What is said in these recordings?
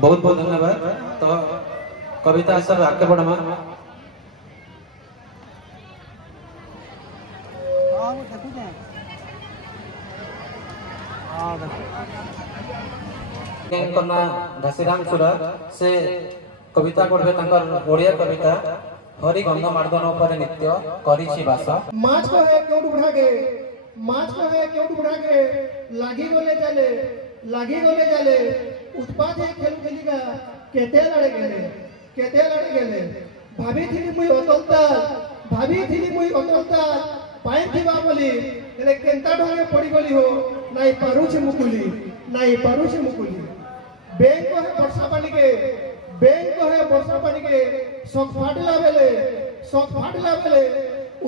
बहुत बहुत धन्यवाद। तो कविता सब आगे बढ़मा करना घासीराम सुरा से कविता पढ़बे तंकर ओडिया कविता हरि गंध मार्दन ऊपर नृत्य करिछि बास माछ कहे केउट बुढ़ा के माछ कहे केउट बुढ़ा के लागी गले जाले उत्पाद है खेल खेलिका केते लड़े गेले भाभी थी मुई अतलता पाए थिबा बोली हेले केंता ढंगे पड़ी गली हो नाई पारुछि मुकुली बैंक है वर्षा पानी के शौक फाटला बेले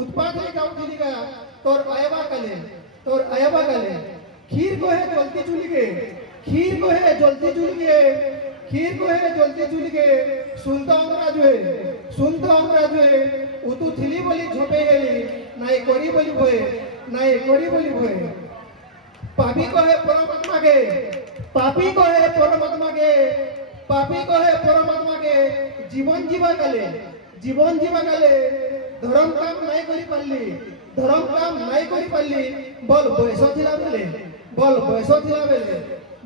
उत्पाद है गाँव खेलिका तोर आयबा काले खीर को है जल्दी चुली के सुनता हमरा जो है उतु थिली बोली झोपे गेली नाई करी बोली भोए पापी को है परमात्मा के जीवन जीवा काले धर्म काम नाई करी पारली बल बयस थिला बेले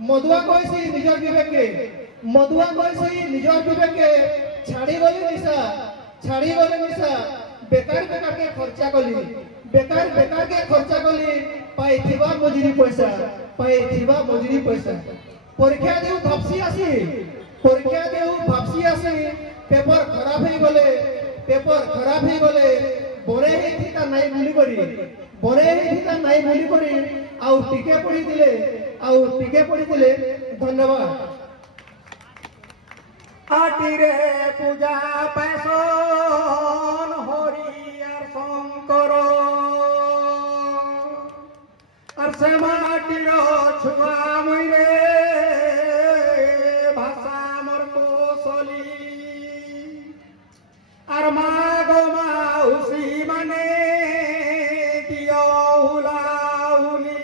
मधुआ कहसी निजर विवेक के छाड़ी गली निशा बेकार के खर्चा कली पाई थिबा मजुरी पैसा परीक्षा देउ भापसी आसी पेपर खराब ही गले बरे ही थिता नाई बोली करी आउ टिके पड़ी दिले धन्यवाद। आटी रे पूजा पैसन हरि और शंकर और से माटीर छुआ मईरे भाषा मोर कोसली और मागो माउसी माने दियो हुलाहुली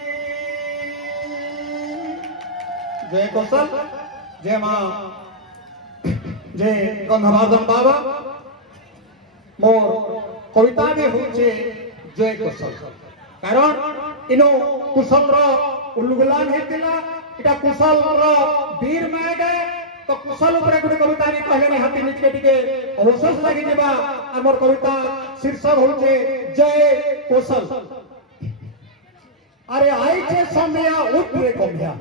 जय कौशल जय माँ जे गंधमार्दन बाबा मोर कविता भी होचे जय कुशल कारण इनो कुशल रो उल्लुगलान हेतिला इटा कुशल रो वीर मागे तो कुशल ऊपर गुटे कविता नी कहले हाथी निचके टिके अवश्य लागि जेबा आ मोर कविता शीर्षक होचे जय कुशल। अरे आई छे समिया उठ रे कमिया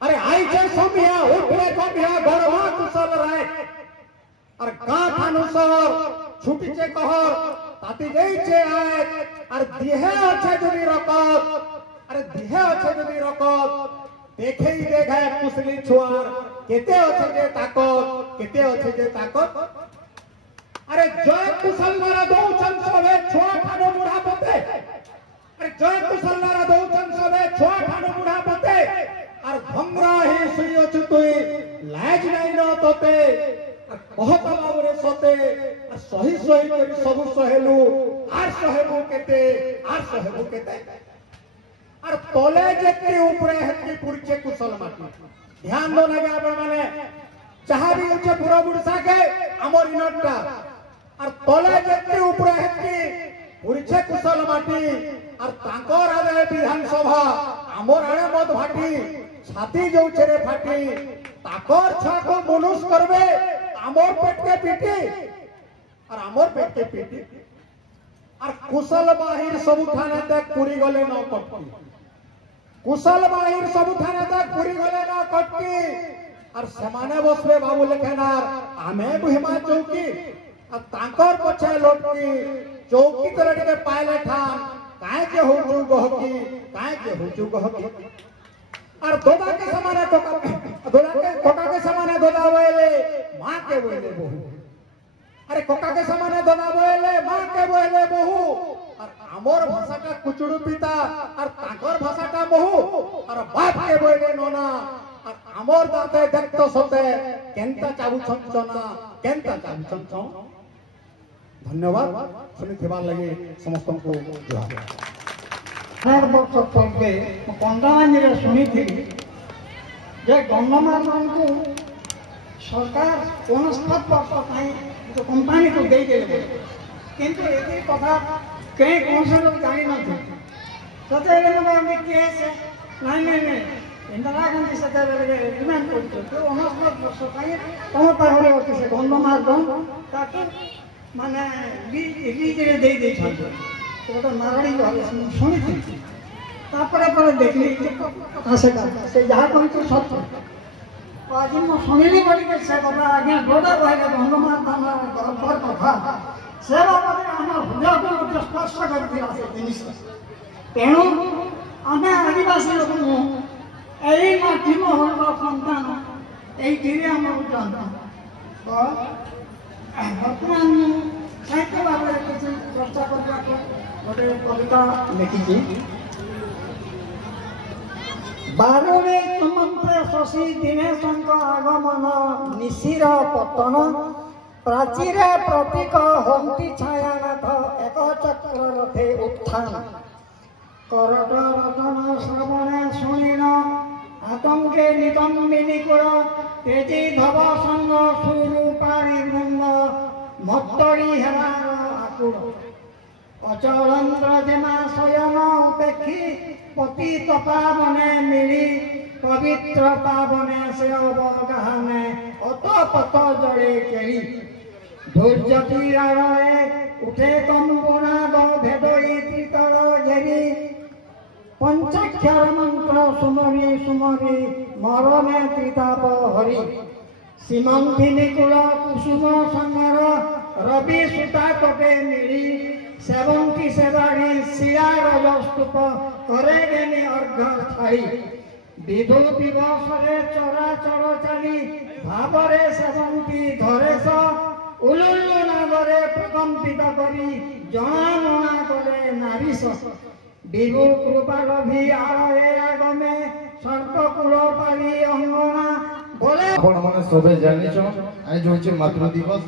अरे आई छे समिया उठ रे कमिया गरमा कुशल राय और गाँव थानु शहर छुटी चे कहर ताती गई चे आए और दिहे अच्छे जदी रकत देखे ही देखा कुशली छुआर केते अच्छे जे ताकत अरे जय कुशल नारा दो चंद सबे छुआ थानु बुढ़ा पते अरे जय कुशल नारा दो चंद सबे छुआ थानु बुढ़ा पते और भंगरा ही सुई अछु तुई लाज नहीं न तोते बहुत बाबरे सते सही कर सब सहेलु आर सहेबु केते और तले जेती ऊपरे हेती पुरचे कुशल माटी ध्यान दो लगे आपण माने चाहा भी उचे पुरा बुड़सा के हमर इनटा और तले जेती ऊपरे हेती पुरचे कुशल माटी और तांकर आवे विधानसभा हमर आड़े मत भाटी छाती जो चेरे फाटी ताकर छा को मनुष्य करबे आमोर पेट के पीटी और कुशल बाहिर सब थाने तक पूरी गले न कटकी और समाने बसबे बाबू लेखेनार आमे बुहिमा चौकी और तांकर पछे लोटकी चौकी तरह के पायले ठान काहे के होचू गहकी और दोदा के समाने कोका के समाने दोदा बोले मां के बोले बहू अरे कोका के समाने दोदा बोले मां के बोले बहू और आमोर भाषाटा कुचुडू पिता और ताकर भाषाटा बहू और बाप के बोले नोना और आमोर दाते देखतो सते केंता चाबू छंचना धन्यवाद सुनि थेबार लगे समस्त को जोहार। 18 वर्ष पूर्वे कंदामानी शुणी थी जे गंधमार्दन को सरकार 59 वर्ष जो कंपनी को दे देले किंतु ये कथा कहीं कौन से लोग जानी न थे सतेरे में हमें केस नहीं इंदिरा गांधी सतेरे डिमांड करते तो 59 वर्ष तुम पाखरे अच्छे से गंधमार्दन ताकि माने लीजरे दे दे छात्र तो गोटे मारणी भाव शुणी थी पर देखली कथा से जहाँ कही तो सत्य आज मैं शुणिली बोलिक से कथा आज्ञा जोड़ा रहा गंधमार्दन कथा से बाबद आम हृदय को स्पर्श कर जिनिस तेणु आम आदिवासी लोक यही माध्यम हर सन्तान ये आम जानता तो बर्तमान साहित्य भाव में किसी चर्चा करने गोटे कविता लिखी बारे तुमंते शशि दिनेश आगमन निशिर पतन प्राचीरे प्रतीक हंती छायानाथ एक चक्र रथे उत्थान करट रतन श्रवणे शुणिन आतंके नितंबिनी कुल तेजी धव संग सुरूपारी वृंद मत्तरी हेलार आकुल अचलंद्र जेमा शयन उपेक्षी पति तपावने मिली पवित्र पावने से अवगाहने अत पत जड़े केड़ी धैर्य तीराड़े उठे कंपना भेदई त्रितल घेरी पंचाक्षर मंत्र सुमरी सुमरी मरमे त्रिताप हरि सीमंथिनी कुल कुसुम संगर रवि सुता कटे मिली सेवंती सेवाड़ी शिया रजस्तूप करे गेनी अर्घ थाई विधु दिवसरे चराचर चली भावरे सेवंती धरेश उलुल्लु नागरे प्रकंपित करी जनामना करे नारीश विभु कृपा लभी आए आगमे सर्पकूल पारी अंगना बोले आपण माने सबे जानिछो आज होचे मातृ दिवस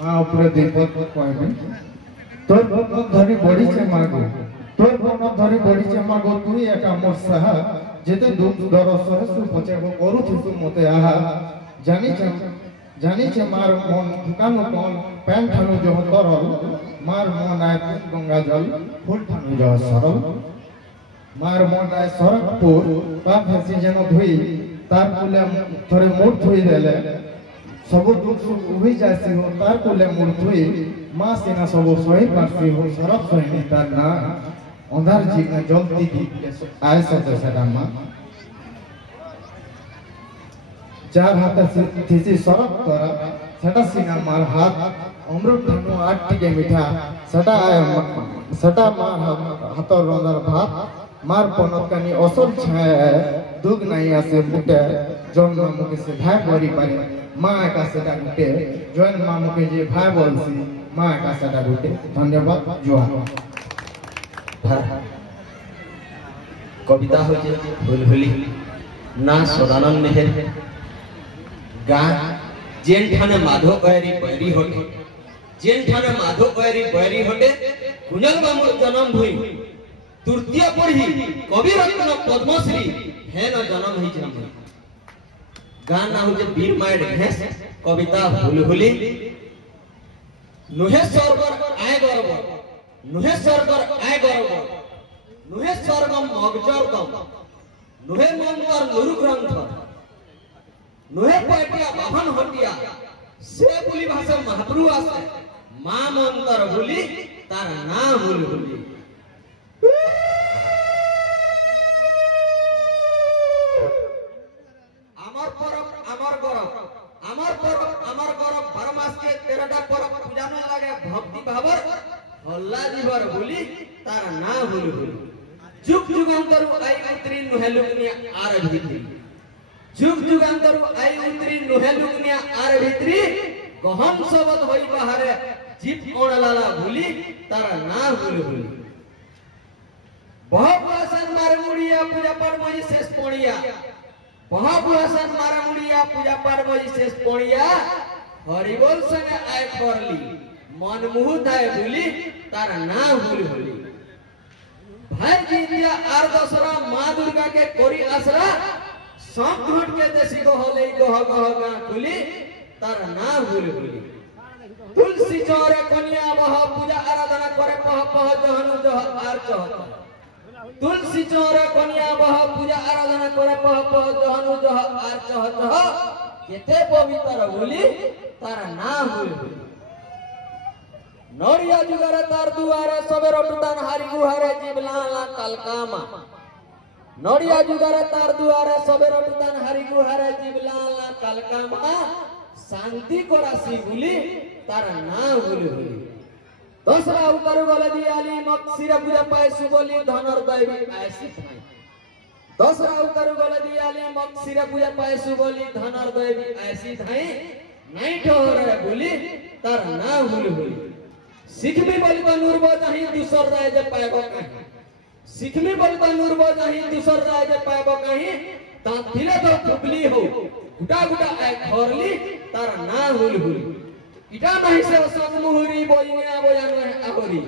मां ऊपर दीपक कहबे तोर मन धरी बड़ी छे मागो तोर मन धरी बड़ी छे मागो तू एका मोर साहा जेते दुख दर सरसु पचेबो करू थु मते आहा जानी छे मार मन दुकान कोन पैन ठानु जो तरल मार मन आय गंगा जल फूल ठानु जो सरल मार मन आय सरकपुर पाप हसी जन धोई तार कुले थरे मुठ धोई देले सब दुख उही जासी हो तार कुले मुठ धोई मां सेना सब सही पासी हो सरफ सही तार ना अंधार जी ना जल्दी दी आय सते सदा मां चार हाथ से थीसी सरफ तोरा सटा सीना मार हाथ अमृत ठानु 8 टिके मीठा सटा मार हाथ रंदर भात मार पनत कानी असर छाया दुग नहीं आसे मुटे जन मामू के से भाई करी पारे मां का सेटा गुटे जन मामू के जे भाई बोलसी मां का सेटा गुटे धन्यवाद जोहार कविता हो जे हुलहुली ना सदानंद मेहर गा जेन ठाने माधव गैरी बैरी होटे जेन ठाने माधव गैरी बैरी होटे कुंजल मामूर जन्म भूई तृतीय पढ़ी कवि रत्न पद्मश्री है न जन्म ही जन्म गाना हो जे वीर माइड घेस कविता हुलहुली नुहे सरगर आय गर्व नुहे सरगर आय गर्व नुहे सरगम मगजर दम नुहे मंगर नुरु ग्रंथ नुहे पटिया बाभन हटिया से बोली भाषा महाप्रभु आसे मां मंतर बोली तार नाम हुलहुली আমার পরব আমার গরব আমার পরব আমার গরব 12 মাস के 13টা পরব পূজা না লাগে ভক্তি ভাবর হল্লা দিবর বলি তার না হুলহুলি যুগ যুগান্তর আই উতরি নুহেলুকনিয়া আর ভিতরি যুগ যুগান্তর আই উতরি নুহেলুকনিয়া আর ভিতরি গহন শব্দ হই বাহারে জিত কোণলালা ভুলি তার না হুলহুলি बहुपुरासन मारमुड़िया पूजा पार्वती शेष पड़िया बहुपुरासन मारमुड़िया पूजा पार्वती शेष पड़िया हरिबोल संगे आय करली मन मुहूत आय बोली तार ना हुलहुली भाई जी इंदिया आर दसरा मां दुर्गा के कोरी आसरा सब घट के देसी गहले गह गह गा खुली तार ना भूल भूली तुलसी चौरे कन्या बह पूजा आराधना करे पह पह जहनु जह आर चहत तुलसी चौरे कन्या बह पूजा आराधना करे पह पह जहनु जह आर चहत केते पवित्र बोली तार ना भूल भूली नोरिया जुगारे तार दुआरे सबे रोटुतान हारी गुहारे जीवलाला कलकामा नोरिया जुगारे तार दुआरे सबे रोटुतान हारी गुहारे जीवलाला कलकामा शांति को राशि बोली तार ना भूल भूली दसरा उतारू गले दियाली मक्सिरा पूजा पाए सुबोली धनर दैवी ऐसी थाई दसरा उतारू गले दियाली मक्सिरा पूजा पाए सुबोली धनर दैवी ऐसी थाई नहीं ठहरे बोली तार ना भूल भूली सिखमी बोली तो नूरबो जाही दूसर राय जे पाएबो कहीं सिखमी बोली तो नूरबो जाही दूसर राय जे पाएबो कहीं ता दिले तो फुकली हो गुटा गुटा आय खरली तार ना भूल भूली इटा नहीं से संग मुहुरी बोइनिया बोयानो है आहोरी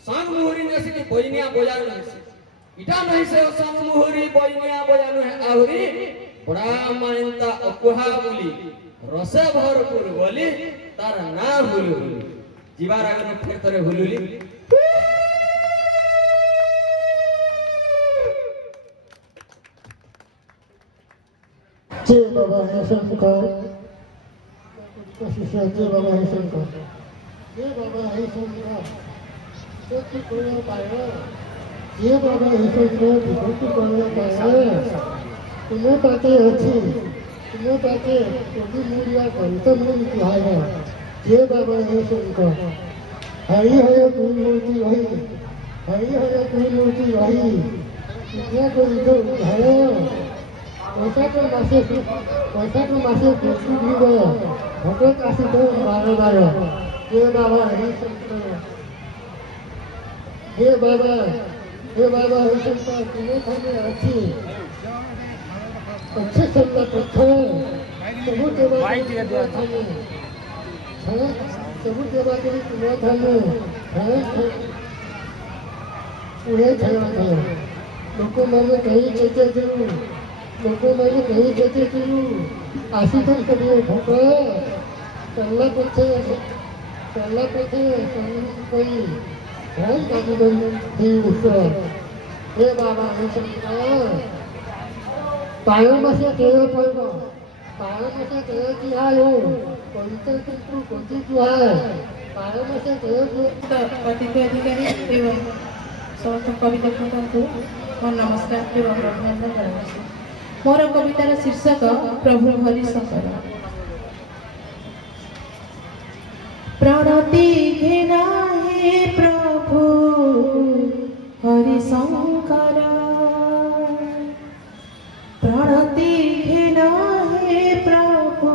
संग मुहुरी ने से बोइनिया बोयानो है इटा नहीं से संग मुहुरी बोइनिया बोयानो है आहोरी बड़ा मानता अकुहा बोली रसे भरपूर बोली तार ना भूल भूली जीवार आगे फिर तरे भूलुली जय बाबा है शंकर जय बाबा है शंकर जय बाबा है शंकर सत्य कोई पाए जय बाबा है शंकर विभूति कोई पाए तुम्हें पाते कोई मूलिया कविता मूल है जय बाबा है शंकर हरि हरे कोई मूर्ति वही हरि हरे कोई मूर्ति वही क्या कोई तो है पैसा तो मासे कुछ भी गया भगत आसी तो मारो जय बाबा हरि शंकर जय बाबा हरि शंकर तुम्हें खाने अच्छे चलना पत्थर सबू देवा सबू देवा के तुम्हें खाने उन्हें खाना था लोगों मैंने कहीं कहते थे लोगों मैंने कहीं कहते थे आशीर्वाद करिए भोपा चलना पड़ते कोई है काजूबन ही उसका हे बाबा हे शंकर पायों में से केवल पड़ेगा पायों में से केवल की आयो कोई तो तू कोई जो है पायों में से केवल अतिथि अधिकारी एवं समस्त कविता को नमस्कार एवं अभिनंदन जनाऊँ मोर कवितार शीर्षक प्रभु हरि शंकर प्रणति घेना हे प्रभु हरि शंकर प्रणति घेना हे प्रभु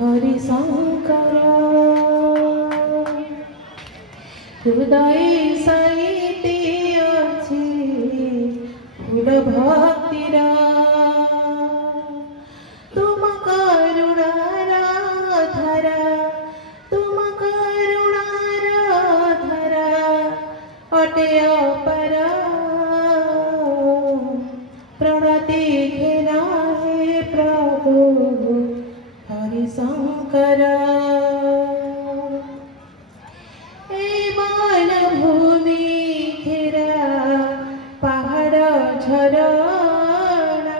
हरि शंकर हृदय सहित अछि फूल भक्तिरा तुम करुणार धरा तुम करुणार धरा अटे अपरा प्रणति घेना हे प्रभु हरि शंकर भूमि घेरा पहाड़ झरना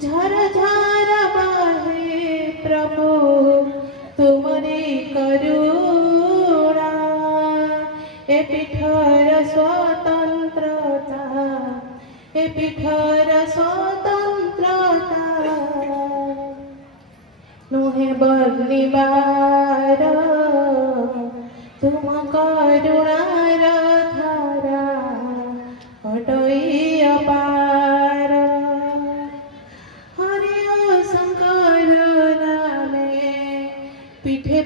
झर झर बाहे प्रभु तुमरी करुणा ए पीठर स्वतंत्रता ए पीठर स्वतंत्रता नुहे बर्निबार तुम करुणार धारा अटई अपार हरि शंकर नामे पीठे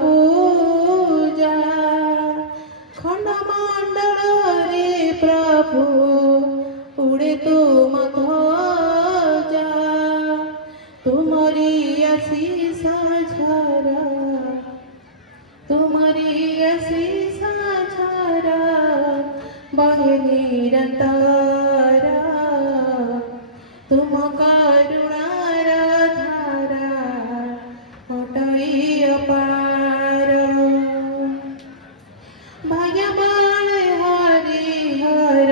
पूजा खंड मंडल रे प्रभु उड़े तुम ध्वजा तुमरी आशीष झरा तुम्हारी आशीष झरा बहे निरंतर तुम करुणार धारा अटई अपार भाग्यवान हरिहर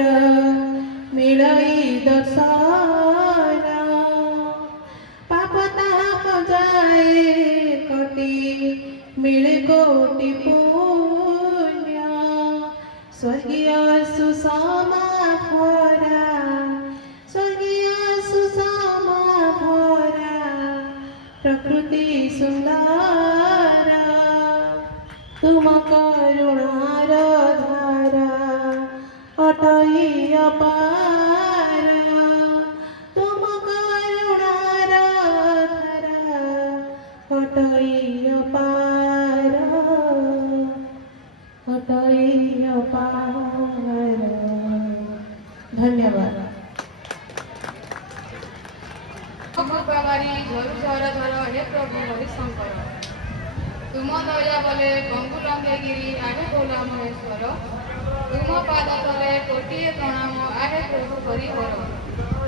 मिलई दर्शन पाप ताप जाए कटी मिले कोटि पुण्य स्वर्गीय सुषमा भरा स्वर्गीय सुषमा भरा प्रकृति सुंदर तुम करुणार धारा अटई अपार तुम करुणार धारा अटई अपार अटई अपार। धन्यवाद। बाबारी झरु झर धर हे प्रभु हरिशंकर तुम दया बले गंगु लंघेगिरी आहे बोला महेश्वर तुम पाद तले कोटिए प्रणाम आहे प्रभु हरिहर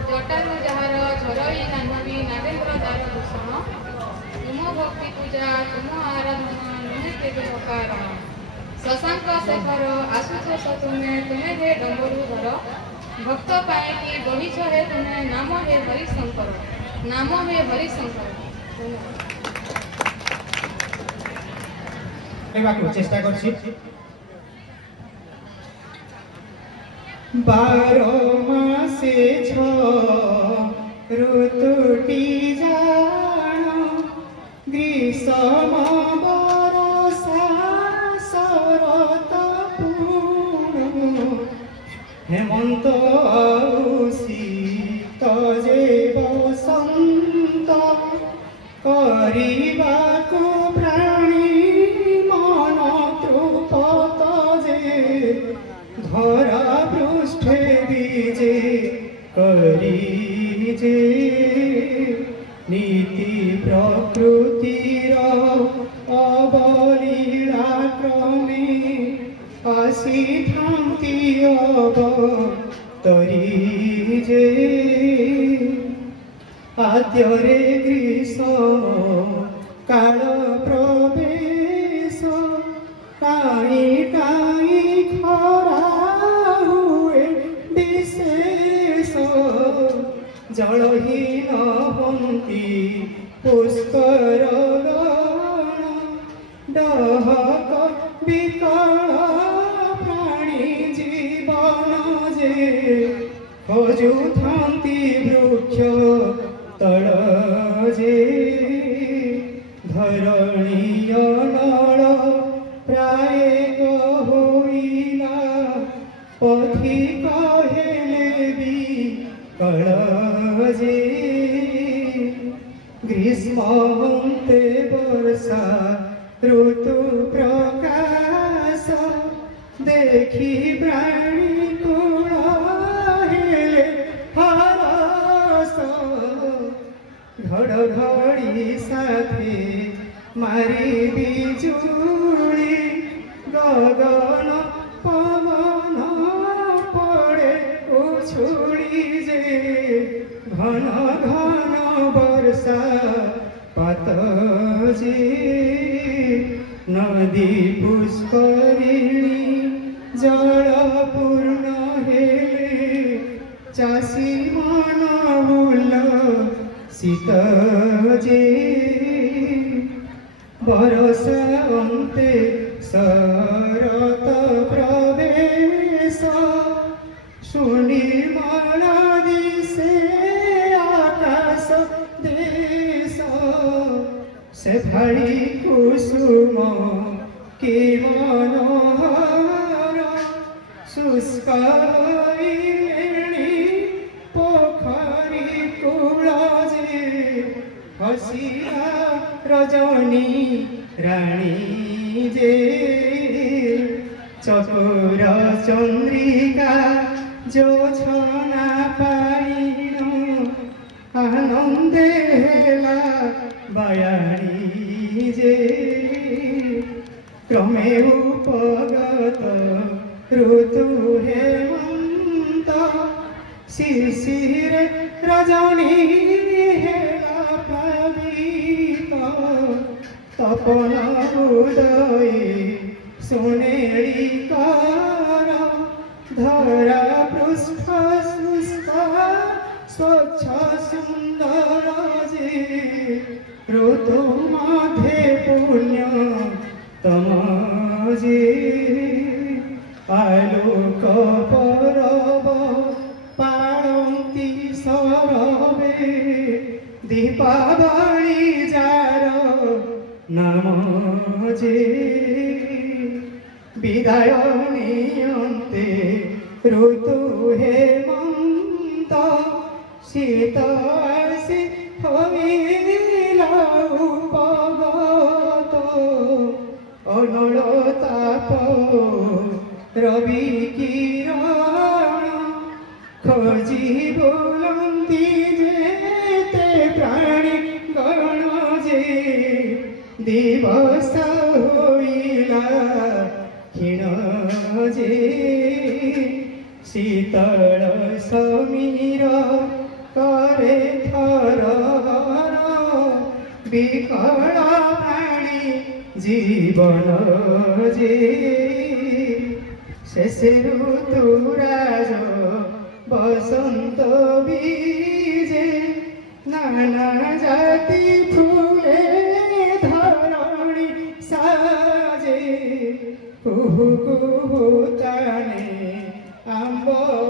जटारु जहार झरई नान्हवी नागेन्द्र दार भूषण तुम भक्ति पूजा तुम आराधना नुहे केवे अकारण शशांक शेखर आशुतोष तुम्हें हे डंबरु धर भक्त पाए कि बहिछ हे तुम्हें नाम हे हरिशंकर नाम हे हरिशंकर। चेष्टा करछि 12 मासे 6 ऋतुटी जान ग्रीष्म बरसा शरत पूर्ण हेमंत शीत जे बसंत କରିବାକୁ प्राणी मन तृपत जे धरा पृष्ठे बीजे करी जे नीति प्रकृतिर अवलीला क्रमे आसी थांती अवतरी जे आद्यरे ग्रीष्म काल प्रवेश काई काई खरा हुए विशेष जलहीन हंती पुष्कर डहक विकल प्राणी जीवन जे खोजुथांती वृक्ष तल जे धरणीय नल प्राय होइला पथिक हेले भी कल जे ग्रीष्म हंते वर्षा ऋतु प्रकाश देखी प्राणी कुल हेले हरस घड़घड़ी साथे मारी बिजुली गगन पवन पड़े उछुड़ी जे घन घन वर्षा पात जे नदी पुष्करिणी जल पूर्ण हेले चाषी मन उल्लसित जे बरसा अन्ते शरत प्रवेश सुनिर्मल दिशे आकाश देश से भाड़ी कुसुम के मनोहर शुष्क पोखरी कूल जे हसिया रजनी राणी जे चकोर चंद्रिका जो छना पाइन आनंदे हेला बयानी जे क्रमे उपगत ऋतु हेमंत शीश शिशिर रजनी हेला प्लावित तपन उदय सुनेली कार धरा पृष्ठ सुस्थ स्वच्छ सुंदर जे ऋतु मध्य पुण्य तमजे आलोक परब पाळन्ति सरबे दीपावली जार नाम जे विदाय नियन्ते ऋतु हेमन्त शीत आसी हविला उपगत अनल ताप रवि किरण खोजी बोलन्ति जेते प्राणी गण जे दिवस होइला क्षीण जे शीतल समीर करे थर विकल प्राणी जीवन जे शेष ऋतुराज बसंत बीजे नाना जाति फूले धरणी साजे कुहु कुहु ताने आंब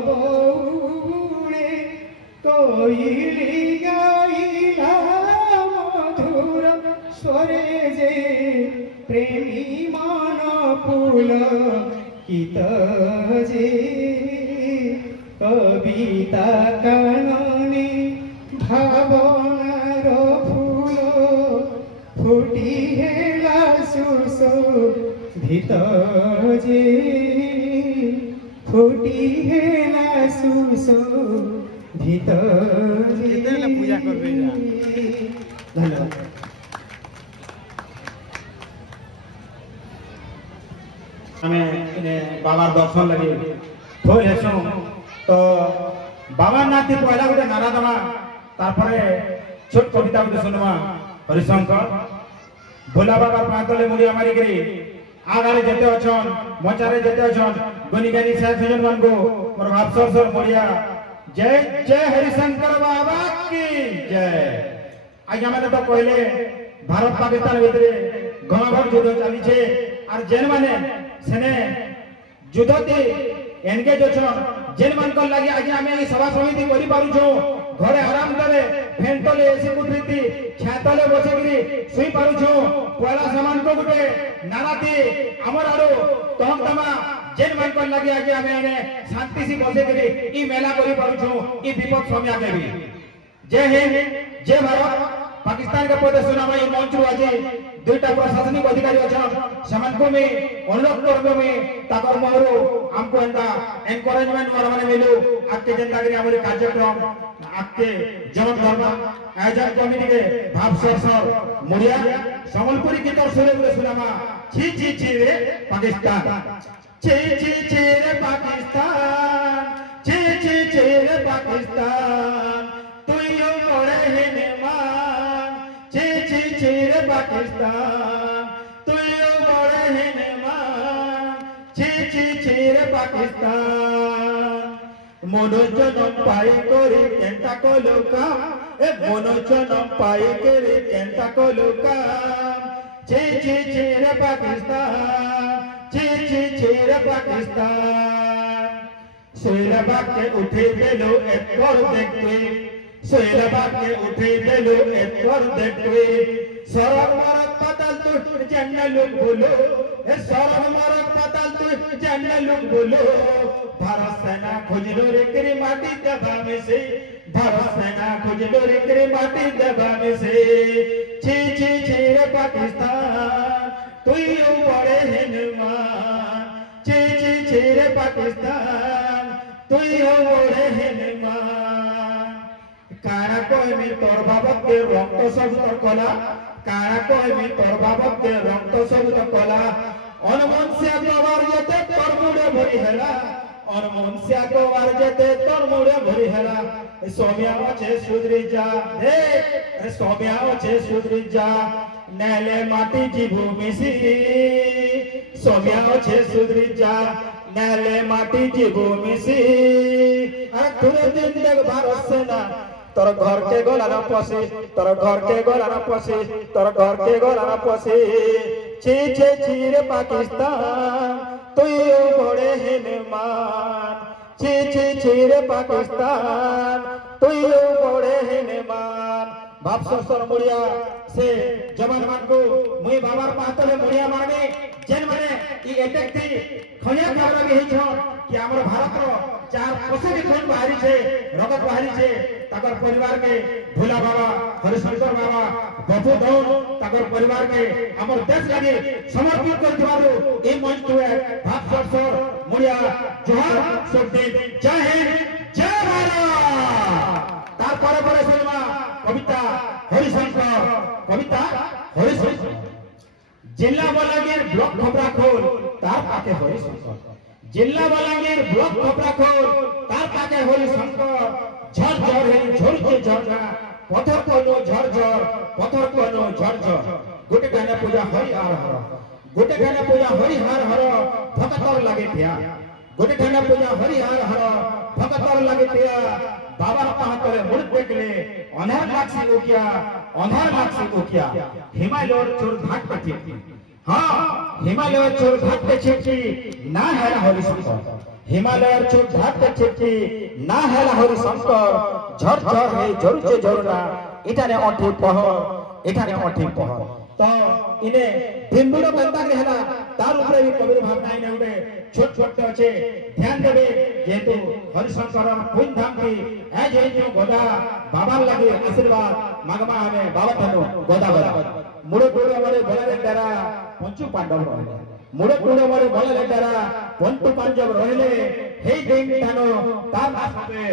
बौले कोइली गाइला मधुर स्वरे जे प्रेमी मन फूल गीत जे कविता कानने भावनार फूल फुटी हेला सुशोभित जे फुटी हेला सुशोभित जे पूजा करबे धन्यवाद। आमे इने बाबार दर्शन लगे थोल हेसु तो बाबा नाती पहला गोटे नारा दमा तारपरे छोट कविता गोटे सुनवा हरिशंकर भोला बाबा पातले मुड़िया मारी करी आगारे जेते अछन मचारे जेते अछन गनिगानी साथ जन मन को मोर अफसर सर मुड़िया जय जय हरिशंकर बाबा की जय। आज हमें तो पहले भारत पाकिस्तान भितरे घनघन युद्ध चली छे और जेन माने सेने युद्धते एनगेज अछन जेन मान को लागि आज हमें ई सभा समिति करि पारु छो घरे आराम करे फैन तले एसी कुदरीती छातले बसेगिरी सुई पारु छो पहला सामान को गुटे नाराती हमर आरो तहम तमा जेन मान को लागि आज हमें शांति से बसेगिरी ई मेला करि पारु छो ई विपद समय आके भी जय हिंद जय भारत। पाकिस्तान के पद सुनामा ई मंच आज दुईटा प्रशासनिक अधिकारी अछन समनको में अनुरोध करबे में ताकर मोहरो हमको एंता एनकरेजमेंट मार माने मिलु आके जेंता करी हमर कार्यक्रम आके जन धर्म आयोजन कमिटी के भाव सर मुड़िया संबलपुरी गीत सुरे गुरे सुनामा छी छी छी रे पाकिस्तान छी छी छी रे पाकिस्तान छी छी छी रे पाकिस्तान तुइयो मोरे हेने मान छी छी छी रे पाकिस्तान तुइयो मोरे हेने मान छी छी छी रे पाकिस्तान मनोजन पाई करे केंटा कोलोका ए मनोजन पाई करे केंटा कोलोका छी छी छी रे पाकिस्तान छी छी छी रे पाकिस्तान सोयरबा के उठे देलो एक कर देखते सोयरबा के उठे देलो एक कर देखते सरक मरक पतल तू जन्ने लोग बोलो ए सरक मरक पतल तू जन्ने लोग बोलो भारत सेना खोजलो रे तेरी माटी दबा में से भारत सेना खोजलो रे तेरी माटी दबा में से छी छी छी रे पाकिस्तान तू यो बड़े हनुमान छी छी छी रे पाकिस्तान तू यो बड़े हनुमान काना कोई में तोर बाबत के रक्त सब तर कला काना कोई में तोर बाबत के रक्त सब तर कला अनुमान से बाबार जते तोर मुड़े भरी हैला और मुंसिया को वार जेते तोर मुड़े भरी हेला सोमिया छे सुधरी जा देख सोमिया छे सुधरी जा नेले माटी जीभू मिसी सोमिया छे सुधरी जा नेले माटी जीभू मिसी अरे तुरे दिन देख भारत सेना तोर घर के गोला न पसी तोर घर के गोला न पसी तोर घर के गोला न पसी छी छी छी रे पाकिस्तान तुई बड़े हिनमान छी छी छी रे पाकिस्तान तुई बड़े हिनमान बाप सर मुड़िया से जवान मान को मुई बाबार पातले मुड़िया माने जेन माने ई अटैक थी खनिया खबर के हिछ कि हमर भारत रो चार पसंद खून बाहरी छे रगत बाहरी छे ताकर परिवार के भोला बाबा हरिशंकर बाबा बपू दौड़ ताकर परिवार के हमर देश लागे समर्पित कर दिवारो ए मंच तो है बाप सर मुड़िया जोहार सुखदेव जय हिंद जय भारत तार परे परे सिनेमा कविता हरिशंकर जिला बलांगीर ब्लॉक खबराखोल तार पाके हरिशंकर जिला बलांगीर ब्लॉक खबराखोल तार पाके हरिशंकर झर झर हे झर के झरना पत्थर कोनो झर झर पत्थर कोनो झर झर गोटे गाना पूजा हरि हर हर गोटे गाना पूजा हरि हर हर भक्तर लागे थिया गोटे गाना पूजा हरि हर हर भक्तर लागे थिया बाबा पाहतले मुड़ देखले अनहर लाक्षी ओकिया हिमालय चोर घाट पे छिटकी हां हिमालय चोर घाट पे छिटकी ना है हरिशंकर हिमालय चोर घाट पे छिटकी ना है हरिशंकर झर झर हे झरुचे झरना इठाने अठी पहर तो इने बिंबुड़ बंदा रहला तार ऊपर भी कबीर भावना इने उडे छोट छोट अच्छे ध्यान देबे जेतु हरिशंकर पुन धाम की ए जे गोदा बाबा लगे आशीर्वाद मागमा हमें बाबा थानो गोदा बरा मुड़े टोड़े मारे बोले डरा पंचु पांडव रहले मुड़े टोड़े मारे बोले डरा पंचु पांडव रहले हे दिन थानो तार नासबे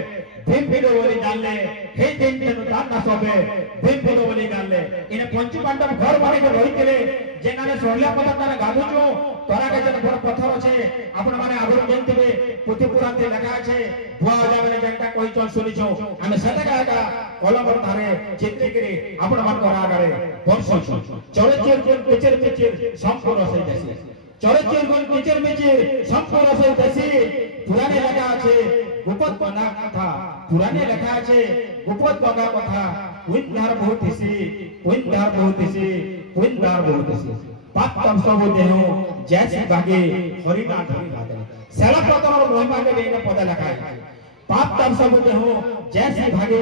भीम भिडो बोली जानले हे दिन थानो तार नासबे भीम भिडो बोली जानले इने पंचु पांडव घर बाड़ी के रहितले जेनाने सोहलिया पता ताने गाधुचो तोरा के जन बड़ पत्थर छे आपण माने आगुर जेनतिबे पुथि पुराण ते लगा छे भुआ जाने जेंटा कोई चल सुनिछो आमे सटका का कलम धारे चित्ती करे आपण मान को आगरे वर्षो चले चिर पिचिर संपूर्ण सही जैसे चले चिर पिचिर संपूर्ण सही जैसे पुराने लगा छे गुपत बना कथा पुराने लगा छे गुपत बगा कथा उइंदार बहुत हिसी पाप तम सब देहो जैसे भागे हरिना धरि भागे सेला पतर महिमा के बेने पद लगा पाप तम सब देहो जैसे भागे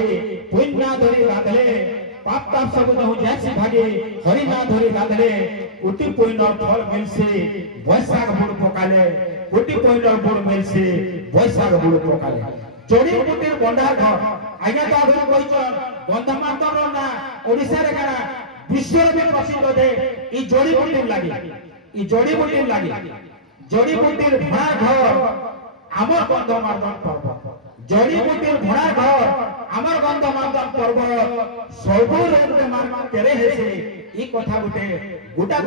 पुण्य धरि बांधले पाप तम सब देहो जैसे भागे हरिना धरि बांधले उटी पुण्य फल मिलसे वैशाख बुड़ पकाले उटी पुण्य बुड़ मिलसे वैशाख बुड़ पकाले जोड़ी बुटीर बंडा घर आज्ञा तो आगे कहिछन गंधमातर ना ओडिसा रे काना विश्व में प्रसिद्ध दे ई जोड़ी बुटीर लागी जोड़ी बुटीर भड़ा घर आमर गंधमार्दन पर्व जोड़ी बुटीर भड़ा घर आमर गंधमार्दन पर्व सबो लोग के मान करे हेसे ई कथा गुटे गुटा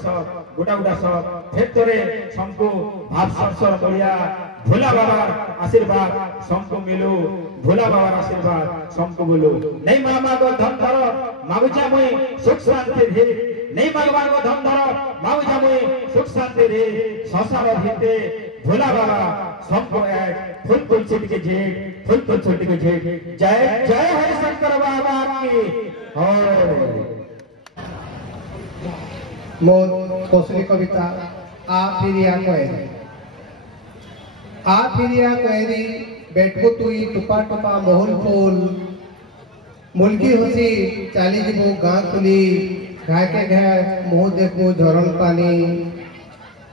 सर फिर तोरे हमको भाव सरसर करिया भोला बाबा आशीर्वाद सबको मिलो भोला बाबा आशीर्वाद सबको बोलो नहीं मामा को धन धर मागुचा मुई सुख शांति रे नहीं मागवा को धन धर मागुचा मुई सुख शांति रे संसार हिते भोला बाबा सबको एक फुल छुट के जे जय जय हरिशंकर बाबा की हो मोर कोसली कविता आ फिरिया कहरी बैठबो तुई टुपा टुपा मोहल फूल मुलकी हसी चाली जीवो गाँ खुली घाय के घाय मुँह देखो झरण पानी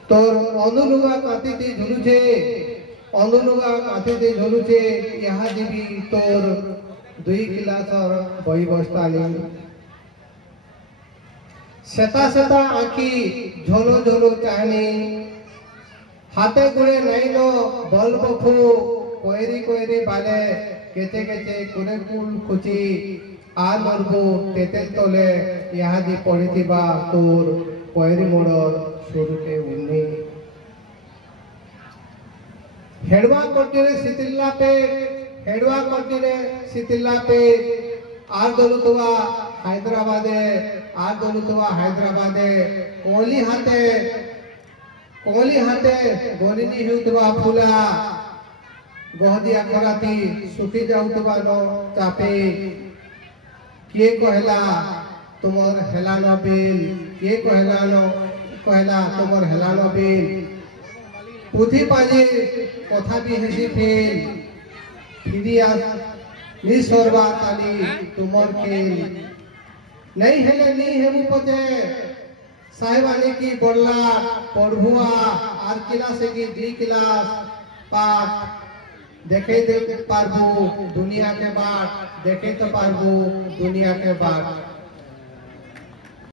तोर अनुलुगा कांति झुलुचे यहाँ जीवी तोर 2 गिलासर बही बस्तानी सेता आखी झोलो चाहनी हाथे गुड़े नहीं नो बल बफू कोयरी बाले केचे कुरे कुल खुची आ नरबो तेतेल तोले यहाँ दी पड़ी थिबा तोर कोयरी मोड़र सुरुटे उन्नी हेडवा कोटिरे सितिल्ला पे हेडवा कोटिरे सितिल्ला पे आर दोलुतवा हैदराबादे आर दोलुतवा हैदराबादे कोली हाते गोनिनी हुतवा फुला गहदिया कराती सुखी जाउतवा नो चापे किए कहला तुमर हेलानो बिल किए कहला तुमर हेलानो बिल पुथी पाजी कथा भी हेसी फेल फिरिया निसरवा ताली तुमर खेल नहीं हेले नहीं हेमु पचे साहेबानी की बोला पढ़ुआ आर क्लास की 2 क्लास पाठ देखे पारबू दुनिया के बाट देखे तो पारबू दुनिया के बाट